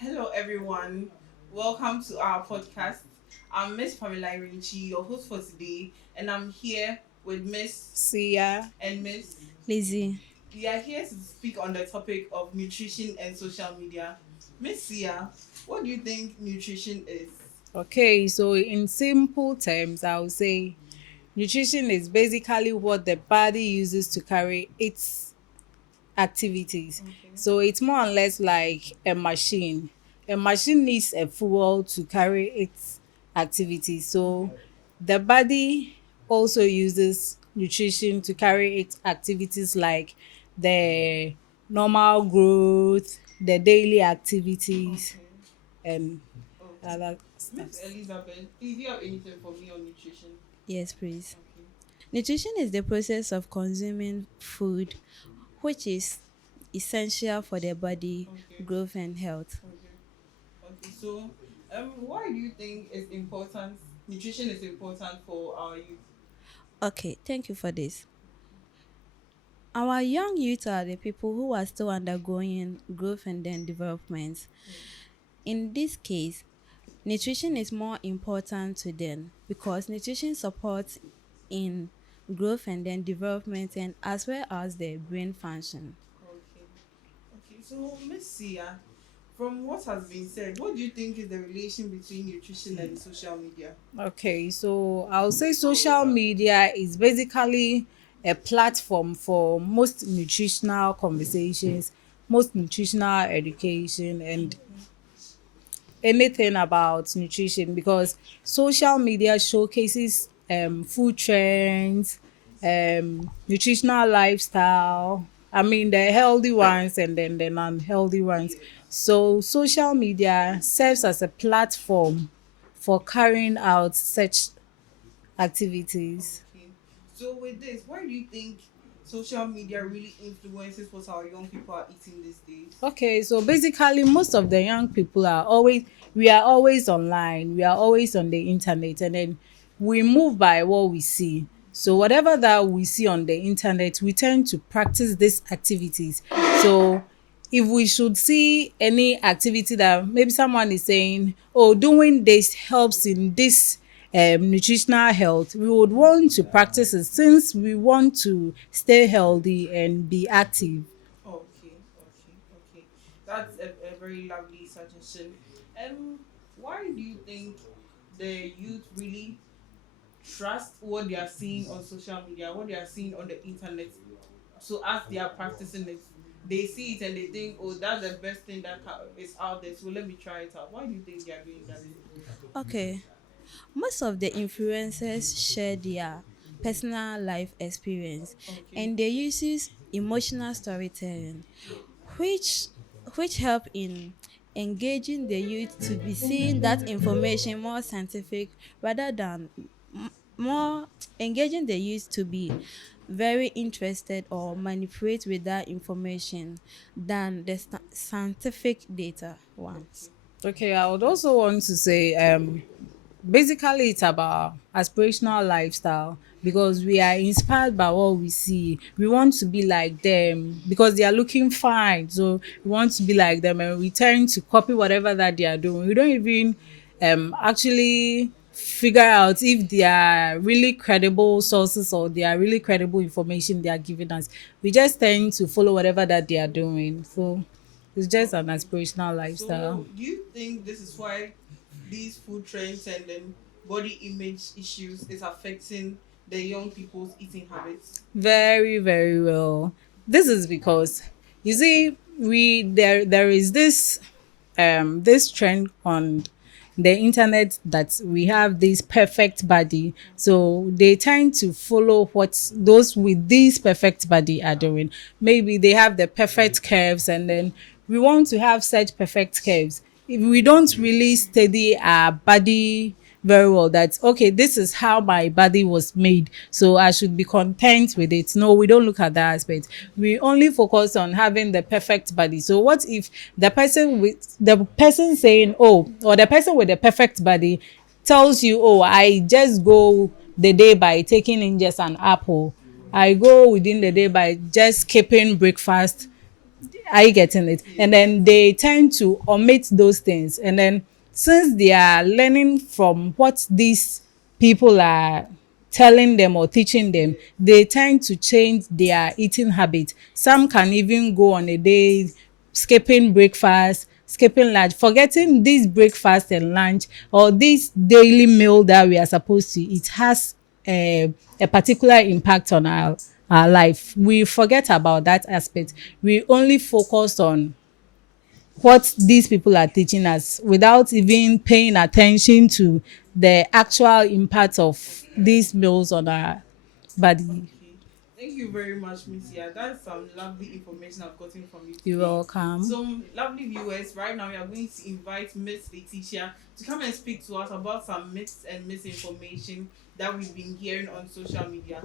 Hello, everyone. Welcome to our podcast. I'm Miss Pamela Rinchi, your host for today, and I'm here with Miss Sia. and Miss. Lizzie. We are here to speak on the topic of nutrition and social media. Miss Sia, what do you think nutrition is? Okay, so in simple terms, I would say nutrition is basically what the body uses to carry its activities. Okay. So it's more or less like a machine. A machine needs a fuel to carry its activities. So the body also uses nutrition to carry its activities like the normal growth, the daily activities, Okay. and Okay. other Miss stuff. Elizabeth, do you have anything for me on nutrition? Yes, please. Okay. Nutrition is the process of consuming food which is essential for the body Okay. growth and health. Okay. Okay. So, why do you think it's important? Nutrition is important for our youth. Okay, thank you for this. Our young youth are the people who are still undergoing growth and then development. In this case, nutrition is more important to them because nutrition supports in growth and then development and as well as the brain function. Okay. Okay. So, Miss Sia, from what has been said, what do you think is the relation between nutrition and social media? Okay, so I'll say social media is basically a platform for most nutritional conversations, most nutritional education, and anything about nutrition because social media showcases food trends, nutritional lifestyle. I mean, the healthy ones and then the unhealthy ones. So, social media serves as a platform for carrying out such activities. Okay. So, with this, why do you think social media really influences what our young people are eating these days? Okay, so basically, most of the young people we are always online, we are always on the internet, and then we move by what we see. So, whatever that we see on the internet, we tend to practice these activities. So, if we should see any activity that maybe someone is saying, oh, doing this helps in this nutritional health, we would want to practice it since we want to stay healthy and be active. Okay. Okay. Okay. That's a very lovely suggestion. And why do you think the youth really trust what they are seeing on social media, what they are seeing on the internet? So as they are practicing it, they see it and they think, oh, that's the best thing that is out there. So let me try it out. Why do you think they are doing that? Okay. Most of the influencers share their personal life experience Okay. and they use emotional storytelling which which help in engaging the youth to be seeing that information more scientific rather than more engaging the youth to be very interested or manipulate with that information than the scientific data ones. Okay. Okay, I would also want to say basically it's about aspirational lifestyle because we are inspired by what we see. We want to be like them because they are looking fine. So we want to be like them and we tend to copy whatever that they are doing. We don't even actually figure out if they are really credible sources or they are really credible information they are giving us. We just tend to follow whatever that they are doing. So it's just an Okay. aspirational lifestyle. So do you think this is why these food trends and then body image issues is affecting the young people's eating habits? Very, very well. This is because you see, there is this trend on the internet that we have this perfect body. So they tend to follow what those with this perfect body are doing. Maybe they have the perfect curves and then we want to have such perfect curves. If we don't really study our body very well, that okay, this is how my body was made, so I should be content with it. No, we don't look at that aspect. We only focus on having the perfect body. So what if the person saying, oh, or the person with the perfect body tells you, oh, I just go the day by taking in just an apple, I go within the day by just skipping breakfast, Are you getting it? And then they tend to omit those things. And then since they are learning from what these people are telling them or teaching them, they tend to change their eating habit. Some can even go on a day skipping breakfast, skipping lunch, forgetting this breakfast and lunch or this daily meal that we are supposed to eat has a particular impact on our life. We forget about that aspect. We only focus on what these people are teaching us without even paying attention to the actual impact of these meals on our body. Okay. Thank you very much, Miss. Yeah, that's some lovely information I've gotten from you You're today. welcome. So, lovely viewers, right now we are going to invite Miss Letitia to come and speak to us about some myths and misinformation that we've been hearing on social media.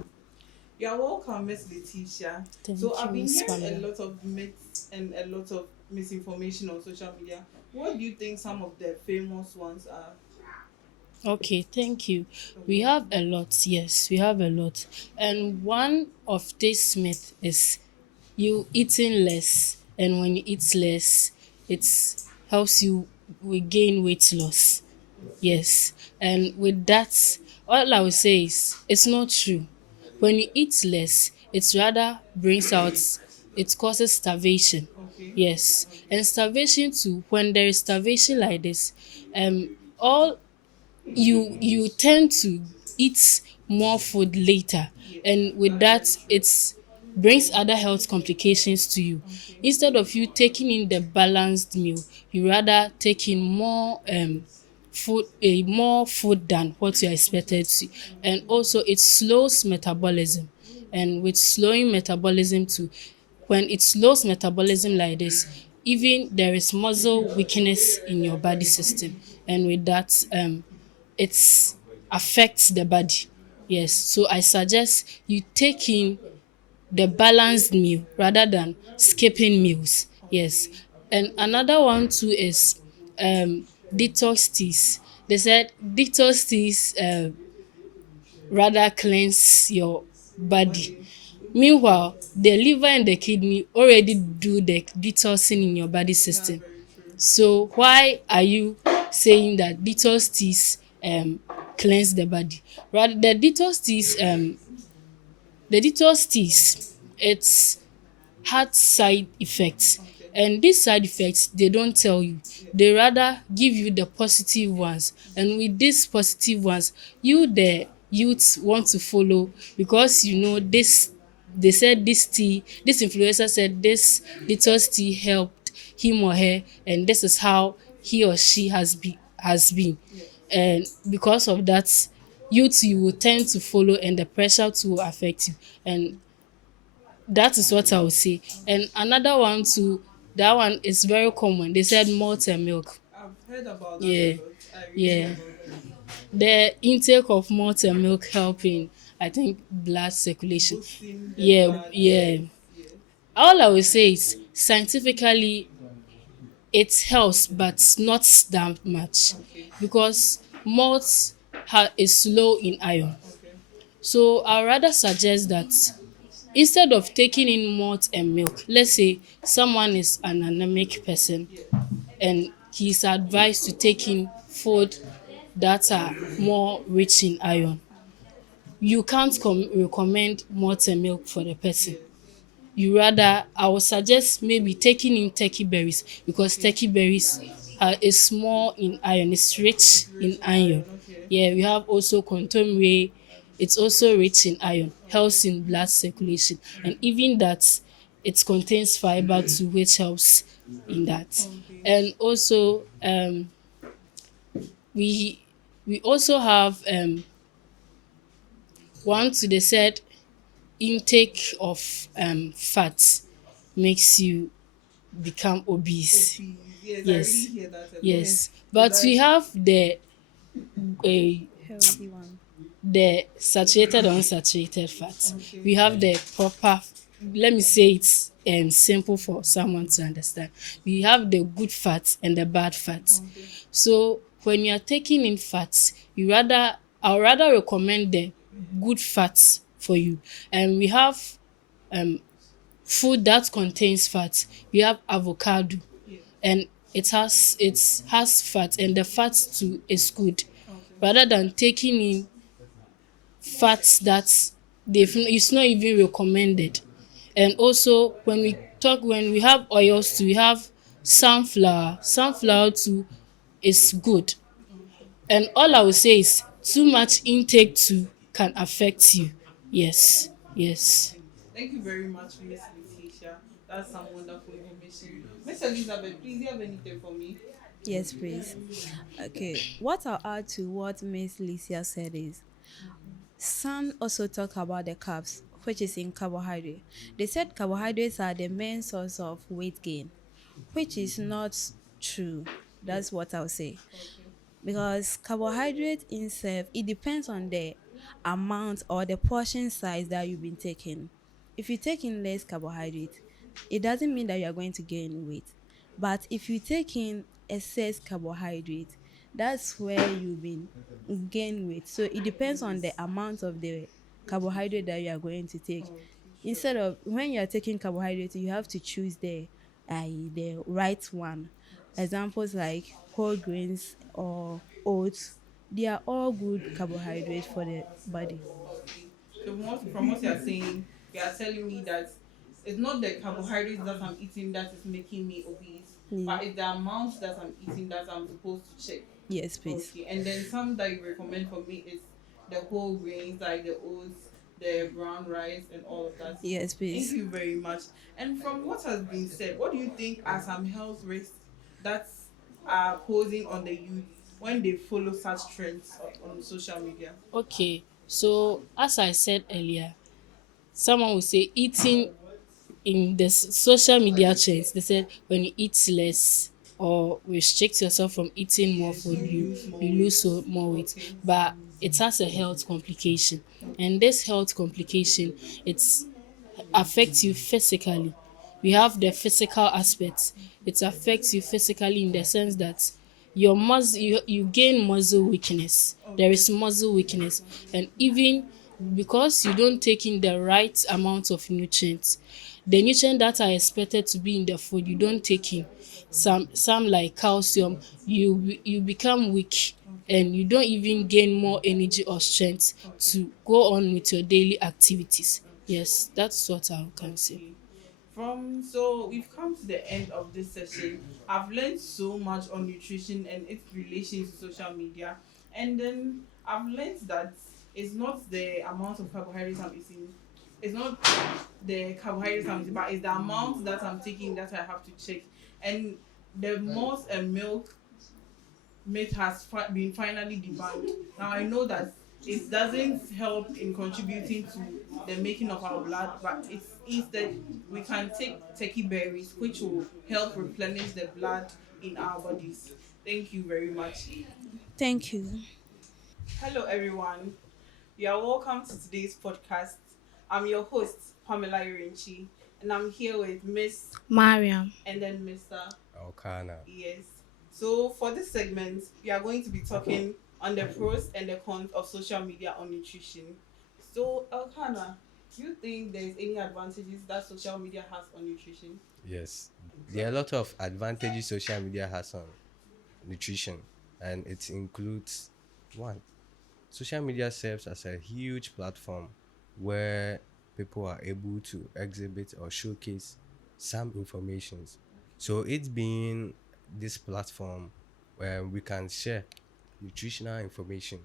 You're welcome, Miss Letitia. Thank So, I've you, been Miss hearing a Pamela. lot of myths and a lot of misinformation on social media. What do you think some of the famous ones are? Okay, thank you. We have a lot, yes, we have a lot. And one of this myth is you eating less, and when you eat less, it helps you gain weight loss. Yes. And with that, all I would say is it's not true. When you eat less, it rather brings out, it causes starvation. Okay. Yes. And starvation too, when there is starvation like this, all you tend to eat more food later, and with that it brings other health complications to you. Instead of you taking in the balanced meal, you rather take in more food than what you are expected to. And also it slows metabolism, and with slowing metabolism too, when it slows metabolism like this, even there is muscle weakness in your body system, and with that it affects the body. Yes, so I suggest you take in the balanced meal rather than skipping meals. Yes. And another one too is detox teas. They said detox teas rather cleanse your body. Meanwhile, the liver and the kidney already do the detoxing in your body system. Very true. So why are you saying that detox teas cleanse the body? Rather, the detox teas, it's had side effects, and these side effects they don't tell you. They rather give you the positive ones, and with these positive ones, you the youth want to follow, because you know this. They said this influencer said this detox tea helped him or her, and this is how he or she has been. And because of that, you will tend to follow, and the pressure too will affect you. And that is what I would say. And another one too, that one is very common. They said malt and milk. I've heard about that Yeah, a lot. I really yeah. heard about that. The intake of malt and milk helping, I think, blood circulation. Boosting the Yeah, blood. yeah. Yes. All I would say is scientifically it helps, but not that much, Okay. because malt is low in iron. Okay. So I rather suggest that instead of taking in malt and milk, let's say someone is an anemic person and he's advised to take in food that are more rich in iron. You can't recommend malt and milk for the person. You rather, I would suggest maybe taking in turkey berries, because turkey berries is small in iron, it's rich in iron. Okay. Yeah, we have also contomere, it's also rich in iron, helps in blood circulation, and even that it contains fiber too, which helps in that. And also we also have one to they said intake of fat makes you become obese. Please. Yes, I Yes. really hear that a lot. Yes, but we have Healthy one. the saturated or unsaturated fat. We have the proper, let me say it's simple for someone to understand. We have the good fat and the bad fat. So when you are taking in fats, I would rather recommend the good fats for you. And we have food that contains fat. We have avocado, Yeah. and it has fat, and the fat too is good. Okay. Rather than taking in fats that it's not even recommended. And also when we have oils too, we have sunflower. Sunflower too is good. And all I will say is too much intake too can affect you. Yes, yes. Thank you very much, Miss Letitia. That's some wonderful information. Miss Elizabeth, please, you have anything for me? Yes, please. Okay, what I'll add to what Miss Licia said is some also talk about the carbs, which is in carbohydrate. They said carbohydrates are the main source of weight gain, which is not true. That's what I'll say. Okay. Because carbohydrate in itself, it depends on the amount or the portion size that you've been taking. If you take in less carbohydrate, it doesn't mean that you are going to gain weight. But if you take in excess carbohydrate, that's where you've been gain weight. So it depends on the amount of the carbohydrate that you are going to take. Okay, sure. Instead of when you are taking carbohydrate, you have to choose the right one. Examples like whole grains or oats, they are all good carbohydrates for the body. Okay. So from what you're saying, you are telling me that it's not the carbohydrates that I'm eating that is making me obese, Yeah. but it's the amount that I'm eating that I'm supposed to check. Yes, please. Okay. And then some that you recommend for me is the whole grains like the oats, the brown rice, and all of that. Yes, Thank please. you very much. And from what has been said, what do you think are some health risks that are posing on the youth when they follow such trends on social media? Okay. So as I said earlier, someone will say eating in the social media trends, they said when you eat less or restrict yourself from eating more food, you lose more weight. Okay. But it has a health complication, and this health complication, it's affects you physically. We have the physical aspect. It affects you physically in the sense that your muscle you gain muscle weakness. There is muscle weakness, and even because you don't take in the right amount of nutrients, the nutrients that are expected to be in the food you don't take in. Some like calcium, you become weak, and you don't even gain more energy or strength to go on with your daily activities. Yes, that's what I can say. Okay. So we've come to the end of this session. I've learned so much on nutrition and its relation to social media, and then I've learned that it's not the amount of carbohydrates I'm eating, it's not the carbohydrates I'm eating, but it's the amount that I'm taking that I have to check. And the most milk myth has been finally debunked. Now I know that it doesn't help in contributing to the making of our blood, but it's instead we can take turkey berries, which will help replenish the blood in our bodies. Thank you very much. Thank you. Hello, everyone. You are welcome to today's podcast. I'm your host, Pamela Irinchi, and I'm here with Miss Mariam. and then Mr. Okana. Yes. So for this segment, we are going to be talking on the pros and the cons of social media on nutrition. So Elkana, do you think there is any advantages that social media has on nutrition? Yes. There are a lot of advantages social media has on nutrition, and it includes one. Social media serves as a huge platform where people are able to exhibit or showcase some informations. So it being this platform where we can share nutritional information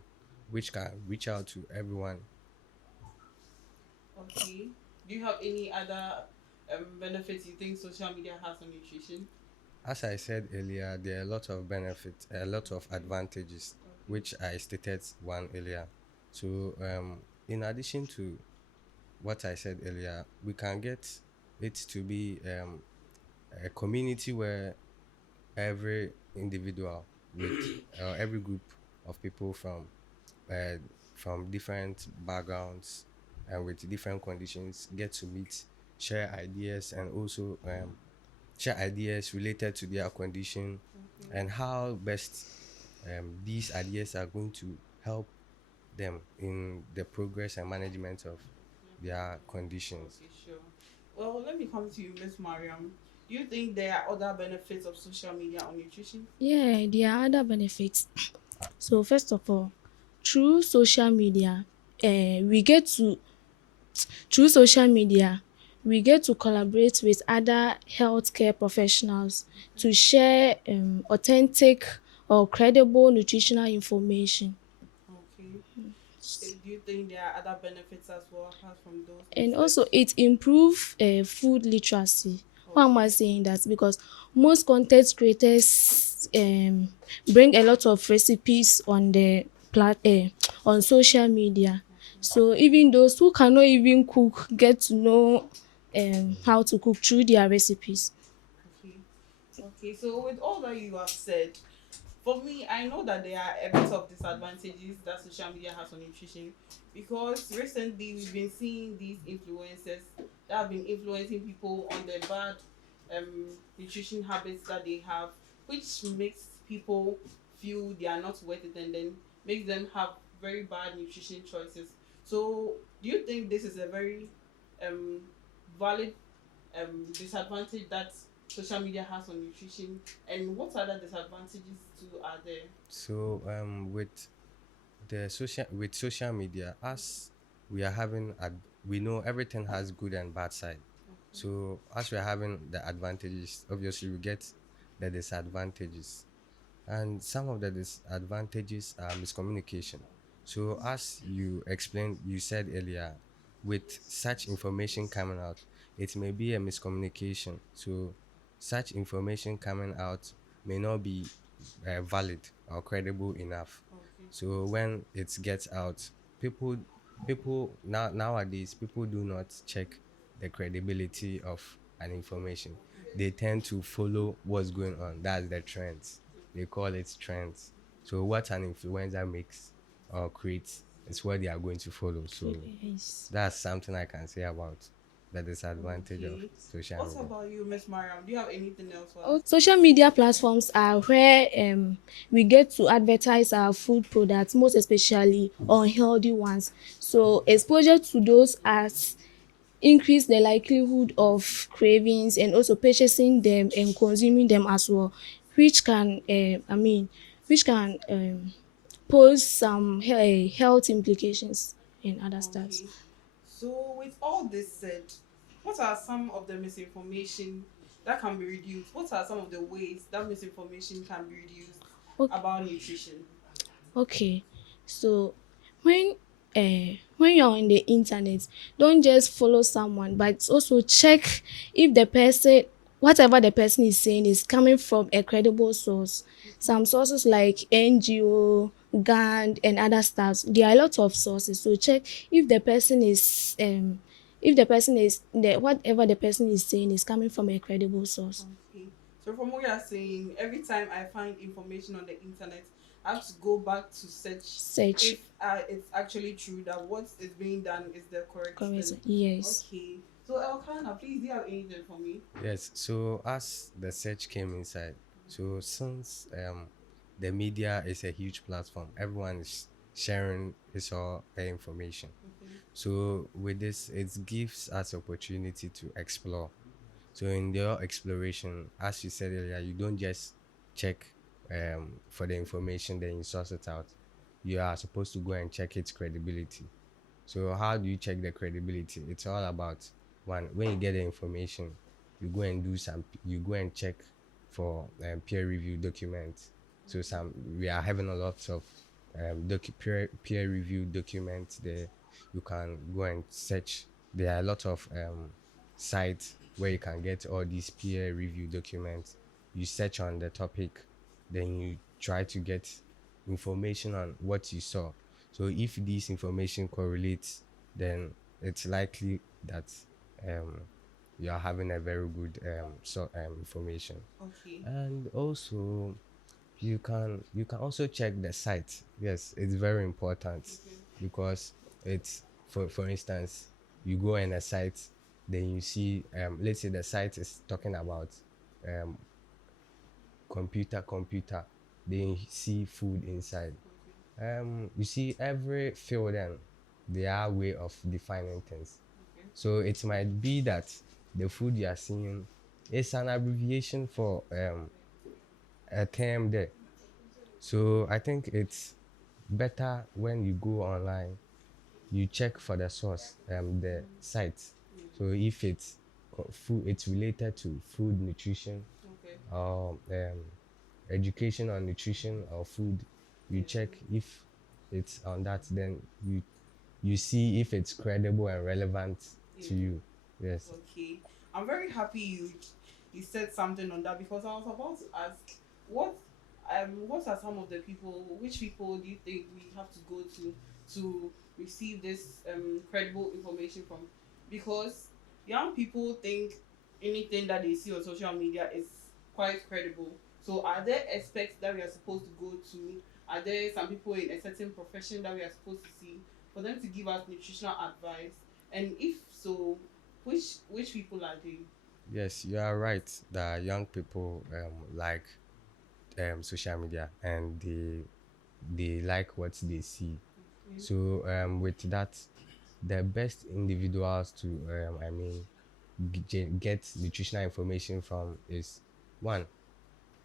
which can reach out to everyone. Okay. Do you have any other benefits you think social media has on nutrition? As I said earlier, there are a lot of benefits, a lot of advantages, which I stated one earlier. So, in addition to what I said earlier, we can get it to be a community where every individual with every group of people uh, from different backgrounds and with different conditions get to meet, share ideas, and also share ideas related to their condition and how best these ideas are going to help them in the progress and management of their conditions. Okay, sure. Well, let me come to you, Miss Mariam. Do you think there are other benefits of social media on nutrition? Yeah, there are other benefits. So first of all, through social media, we get to through social media we get to collaborate with other healthcare professionals to share authentic or credible nutritional information. Okay. Do you think there are other benefits as well apart from those And listed? also it improve food literacy. Why am I Okay. saying that? Because most content creators bring a lot of recipes on the on social media. So even those who cannot even cook get to know how to cook through their recipes. Okay. Okay. So with all that you have said, for me, I know that there are a bit of disadvantages that social media has on nutrition because recently we've been seeing these influencers that have been influencing people on their bad nutrition habits that they have, which makes people feel they are not worth it and then makes them have very bad nutrition choices. So, do you think this is a very um, valid disadvantage that social media has on nutrition, and what other disadvantages too are there? So with social media, as we are having we know everything has good and bad side. So as we are having the advantages, obviously we get the disadvantages, and some of the disadvantages are miscommunication. So as you explained, you said earlier, with such information coming out, it may be a miscommunication. So such information coming out may not be valid or credible enough. Okay. So when it gets out, people nowadays people do not check the credibility of an information. They tend to follow what's going on. That's the trends. They call it trends. So what an influencer makes or creates is what they are going to follow. So Yes. that's something I can say about the disadvantage of Okay. social What media. about you, Miss Mariam? Do you have anything else for us? Social media platforms are where we get to advertise our food products, most especially unhealthy ones. So exposure to those ads increase the likelihood of cravings and also purchasing them and consuming them as well, which can which can pose some health implications and other stuff. Okay. So, with all this said, what are some of the misinformation that can be reduced? What are some of the ways that misinformation can be reduced about nutrition? Okay, so when when you're on the internet, don't just follow someone, but also check if the person, whatever the person is saying, is coming from a credible source. Some sources like NGO, GAND, and other stuff. There are a lot of sources. So check if the person is the whatever the person is saying is coming from a credible source. Okay. So from what you are saying, every time I find information on the internet, I have to go back to search Search. if it's actually true that what is being done is the correct Correct. thing. Yes. Okay. So Elkana, please, do you have anything for me? Yes. So as the search came inside, so since the media is a huge platform, everyone is sharing his or her information. Okay. So with this, it gives us opportunity to explore. So in your exploration, as you said earlier, you don't just check for the information, then you source it out. You are supposed to go and check its credibility. So how do you check the credibility? It's all about one. When you get the information, you go and check for peer review documents. So we are having a lot of peer review documents there. You can go and search. There are a lot of sites where you can get all these peer review documents. You search on the topic, then you try to get information on what you saw. So if this information correlates, then it's likely that um, you are having a very good information. Okay. And also you can also check the site. Yes, it's very important Okay. because it's for instance, you go on a site, then you see let's say the site is talking about um, computer, then you see food inside. You see every field, then their way of defining things. Okay. So it might be that the food you are seeing, it's an abbreviation for a term there. So I think it's better when you go online, you check for the source, the site. So if it's food, it's related to food nutrition, Okay. or education on nutrition or food, you check if it's on that, then you see if it's credible and relevant to you. Yes. Okay. I'm very happy you said something on that, because I was about to ask what are some of the people, which people do you think we have to go to receive this credible information from? Because young people think anything that they see on social media is quite credible. So are there aspects that we are supposed to go to? Are there some people in a certain profession that we are supposed to see for them to give us nutritional advice? And if so, which people are they? Yes, you are right that young people like social media, and they like what they see. So with that, the best individuals to get nutritional information from is one,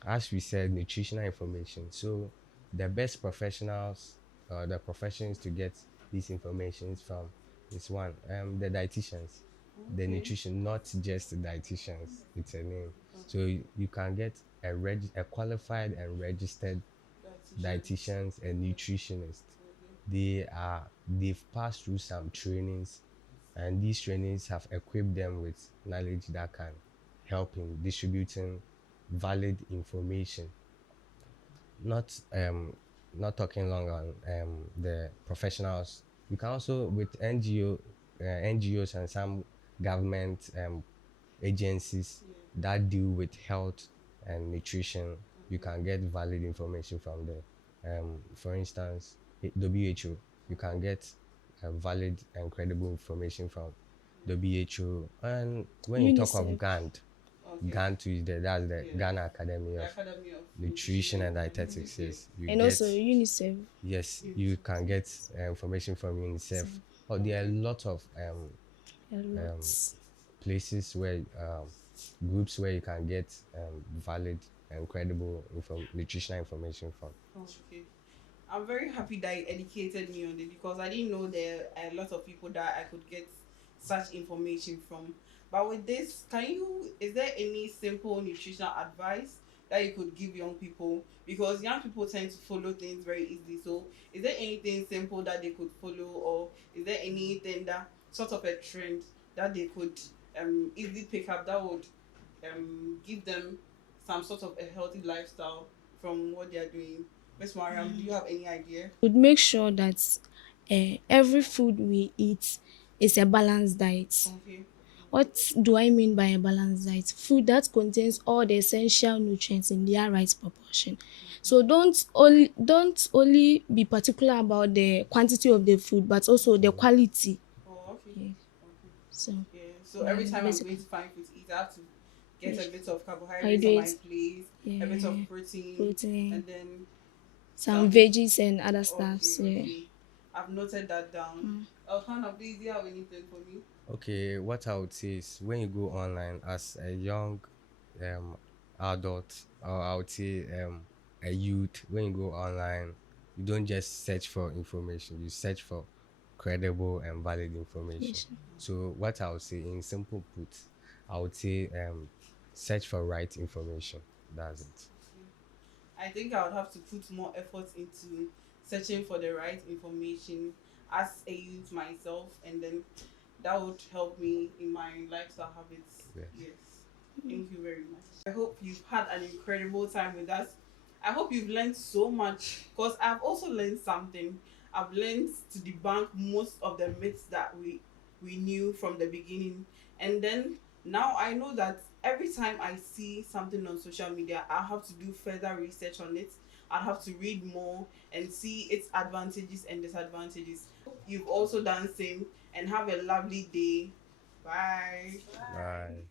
as we said, nutritional information. So the best professionals, the professions to get these informations from is one, the dietitians, the nutrition, not just the dietitians. It's a name. So you can get a qualified and registered dietitians and nutritionists. They've passed through some trainings, and these trainings have equipped them with knowledge that can help in distributing valid information. Not talking long on the professionals. You can also, with NGOs and some government agencies that deal with health and nutrition, you can get valid information from there. For instance, WHO, you can get valid and credible information from WHO. And when you talk of UNICEF. GAND, Okay. GAN too is there. That's the Ghana Academy The of Academy of Nutrition and Dietetics. Yes, you And get. also UNICEF. Yes, you can get information from UNICEF. Or there are a lot of A lot. places where groups where you can get valid and credible nutritional information from. Okay. I'm very happy that you educated me on it, because I didn't know there are a lot of people that I could get such information from. But with this, is there any simple nutritional advice that you could give young people? Because young people tend to follow things very easily. So is there anything simple that they could follow, or is there anything that sort of a trend that they could easily pick up that would give them some sort of a healthy lifestyle from what they are doing? Miss Mariam, do you have any idea? Would make sure that every food we eat is a balanced diet. Okay. What do I mean by a balanced diet? Food that contains all the essential nutrients in their right proportion. So don't only be particular about the quantity of the food, but also the quality. Oh, okay. Yeah. Okay. So Yeah. So every time I'm basically. going to find food to eat, I have to get a bit of carbohydrates on my Hydrates. plate, a Yeah. bit of protein, Protein. and then Some veggies and other stuff. okay, Yeah. okay. I've noted that down. Elkanah, please, do you have anything for me? Okay, what I would say is, when you go online as a young adult, or I would say a youth, when you go online, you don't just search for information, you search for credible and valid information. So what I would say, in simple put, I would say search for right information. That's it. I think I would have to put more effort into searching for the right information as a youth myself, and then that would help me in my lifestyle habits. Yes. Thank you very much. I hope you've had an incredible time with us. I hope you've learned so much, because I've also learned something. I've learned to debunk most of the myths that we knew from the beginning. And then now I know that every time I see something on social media, I'll have to do further research on it. I'll have to read more and see its advantages and disadvantages. You've also done same, and have a lovely day. Bye. Bye.